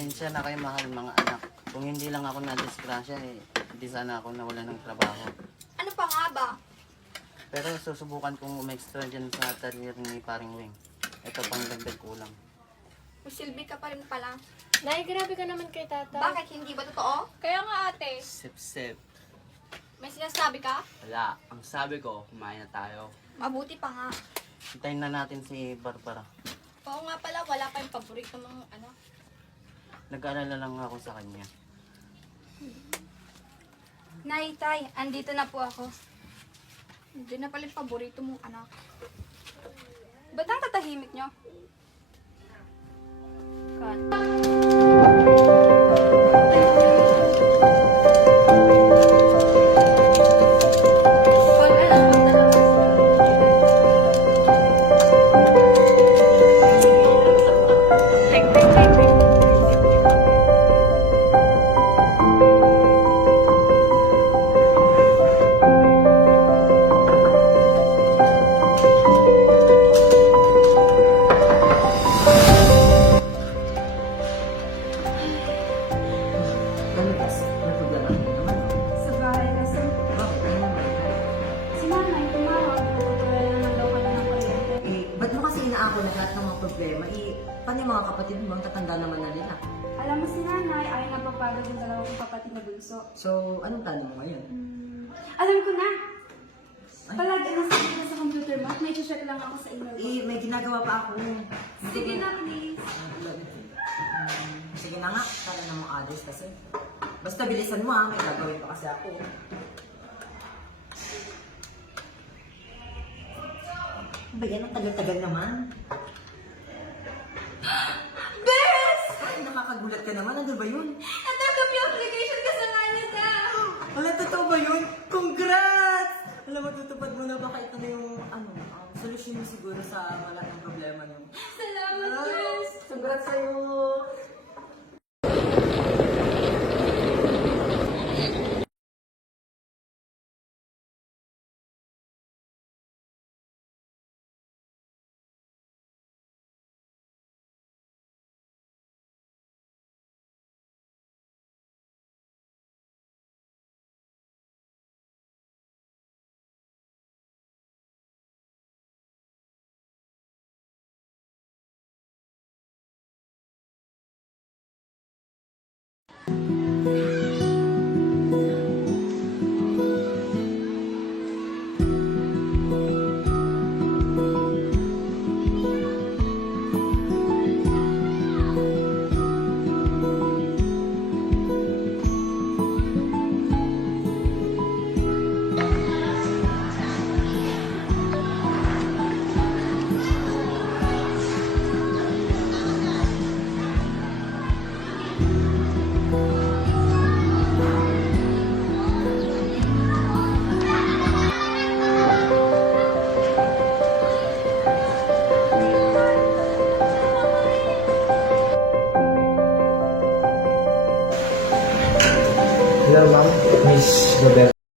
Pasensya na kayo, mahal mga anak. Kung hindi lang ako na-disgrasya, hindi sana ako nawala ng trabaho. Ano pa nga ba? Pero susubukan kong umextra dyan sa career ni Paring Wing. Ito pang dagdag kulang. Masilbi ka pa rin pala. Nay, grabe ka naman kay tata. Bakit? Hindi ba totoo? Kaya nga ate, Sip-sip. May sinasabi ka? Wala. Ang sabi ko, kumain na tayo. Mabuti pa nga. Hintayin na natin si Barbara. Oo nga pala, wala pa yung paborito mong ano. Nag-aalala lang ako sa kanya. Nay, tay, andito na po ako. Hindi na pala yung paborito mong anak. Ba't ang tatahimik nyo? Cut. Ano ba? May problema ka naman. Sa bahay kasi, Bakit? Ano naman? si nanay tumawag, wala naman daw kami ng kuryente. Ba't mo kasi inaako na lahat ng mga problema? Paano yung mga kapatid mo? Ang tatanda naman na nila. Alam mo si nanay, ayaw na papagod yung dalawang kapatid na bunso. So, anong plano mo ngayon? Alam ko na! Palagi nasa dito sa computer mo at may check lang ako sa email ko. May ginagawa pa ako. Sige na, please. Sige na nga, tara na mong address kasi. Basta bilisan mo may gagawin pa kasi ako. Ba yan, ang tagal-tagal naman. Bes! Ay, nakakagulat ka naman. Ano ba yun? Natanggap yung application ka sa Canada! Wala, totoo ba yun? Congrats! Alam mo, tutupad mo na baka ito na yung, solusyon mo siguro sa wala ng problema niyo. Salamat, Bes! Congrats sa'yo! Hello, ma'am. Miss Roberta.